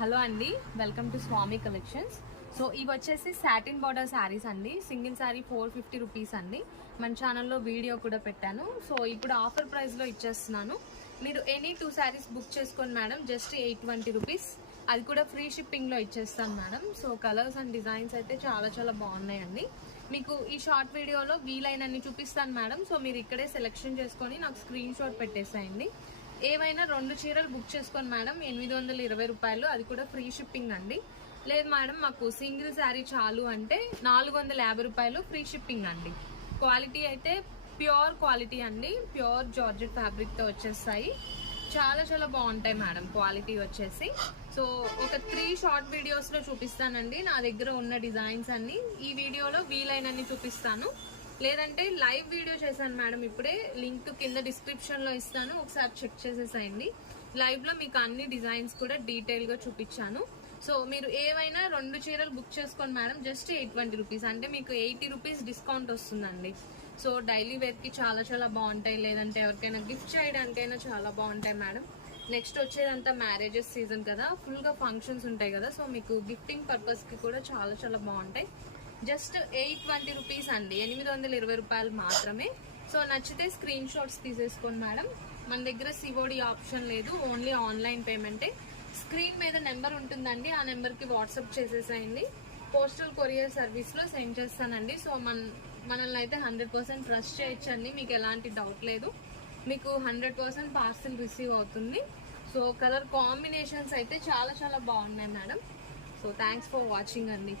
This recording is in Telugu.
హలో అండి, welcome to Swami collections. So ఇవి వచ్చేసి సాటిన్ బార్డర్ శారీస్ అండి. సింగిల్ శారీ 450 రూపీస్ అండి. మన ఛానల్లో వీడియో కూడా పెట్టాను. సో ఇప్పుడు ఆఫర్ ప్రైస్లో ఇచ్చేస్తున్నాను. మీరు ఎనీ 2 శారీస్ బుక్ చేసుకోండి మేడం, జస్ట్ 820 రూపీస్. అది కూడా ఫ్రీ షిప్పింగ్లో ఇచ్చేస్తాను madam. So colours and designs అయితే చాలా బాగున్నాయండి. మీకు ఈ షార్ట్ వీడియోలో వీలైనన్ని చూపిస్తాను మేడం. సో మీరు ఇక్కడే సెలెక్షన్ చేసుకొని నాకు స్క్రీన్ షాట్ పెట్టేసేయండి. ఏవైనా 2 చీరలు బుక్ చేసుకోండి మేడం, 820 రూపాయలు. అది కూడా ఫ్రీ షిప్పింగ్ అండి. లేదు మేడం మాకు సింగిల్ శారీ చాలు అంటే 450 రూపాయలు ఫ్రీ షిప్పింగ్ అండి. క్వాలిటీ అయితే ప్యూర్ క్వాలిటీ అండి, ప్యూర్ జార్జెట్ ఫ్యాబ్రిక్తో వచ్చేస్తాయి. చాలా బాగుంటాయి మేడం క్వాలిటీ వచ్చేసి. సో ఒక 3 షార్ట్ వీడియోస్లో చూపిస్తానండి నా దగ్గర ఉన్న డిజైన్స్ అన్ని. ఈ వీడియోలో వీలైనన్ని చూపిస్తాను, లేదంటే లైవ్ వీడియో చేశాను మేడం. ఇప్పుడే లింక్ కింద డిస్క్రిప్షన్లో ఇస్తాను, ఒకసారి చెక్ చేసేసేయండి. లైవ్లో మీకు అన్ని డిజైన్స్ కూడా డీటెయిల్గా చూపించాను. సో మీరు ఏవైనా 2 చీరలు బుక్ చేసుకోండి మేడం, జస్ట్ 820 రూపీస్. అంటే మీకు 80 రూపీస్ డిస్కౌంట్ వస్తుందండి. సో డైలీ వేర్కి చాలా బాగుంటాయి, లేదంటే ఎవరికైనా గిఫ్ట్ చేయడానికైనా చాలా బాగుంటాయి మేడం. నెక్స్ట్ వచ్చేదంతా మ్యారేజెస్ సీజన్ కదా, ఫుల్గా ఫంక్షన్స్ ఉంటాయి కదా. సో మీకు గిఫ్టింగ్ పర్పస్కి కూడా చాలా బాగుంటాయి. జస్ట్ 820 రూపీస్ అండి, 820 రూపాయలు మాత్రమే. సో నచ్చితే స్క్రీన్ షాట్స్ తీసేసుకోండి మేడం. మన దగ్గర సిఓడి ఆప్షన్ లేదు, ఓన్లీ ఆన్లైన్ పేమెంటే. స్క్రీన్ మీద నెంబర్ ఉంటుందండి, ఆ నెంబర్కి వాట్సాప్ చేసేసేయండి. పోస్టల్ కొరియర్ సర్వీస్లో సెండ్ చేస్తానండి. సో మనల్ని అయితే 100% ట్రస్ట్ చేయొచ్చండి, మీకు ఎలాంటి డౌట్ లేదు. మీకు 100% పార్సల్ రిసీవ్ అవుతుంది. సో కలర్ కాంబినేషన్స్ అయితే చాలా బాగున్నాయి madam. So thanks for watching అండి.